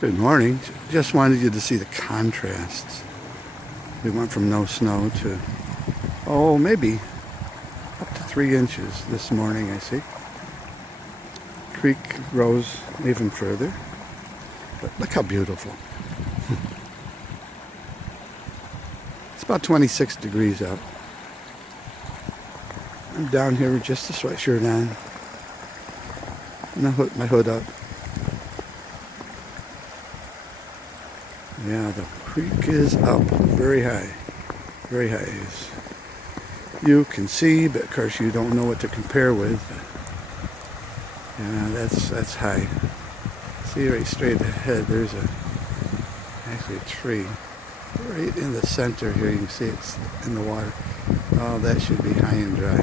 Good morning. Just wanted you to see the contrasts. We went from no snow to, oh, maybe up to 3 inches this morning, I see. Creek rose even further. But look how beautiful. It's about 26 degrees out. I'm down here with just a sweatshirt on. And my hood up. Yeah, the creek is up very high. Very high. As you can see, but of course you don't know what to compare with. Yeah, that's high. See right straight ahead, there's actually a tree. Right in the center here, you can see it's in the water. Oh, that should be high and dry.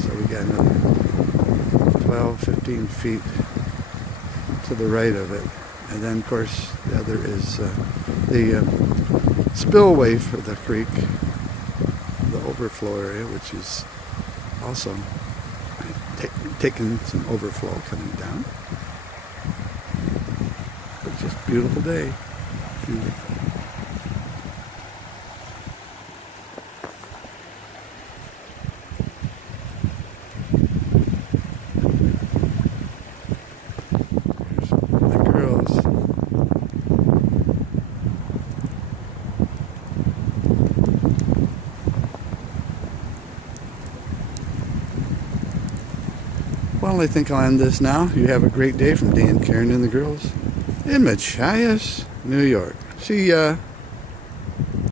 So we got another 12, 15 feet to the right of it. And then, of course, the other is the spillway for the creek, the overflow area, which is also taking some overflow coming down. But just beautiful day. Beautiful. My girls. Well, I think I'll end this now. You have a great day from Dan, Karen, and the girls in Machias, New York. See ya.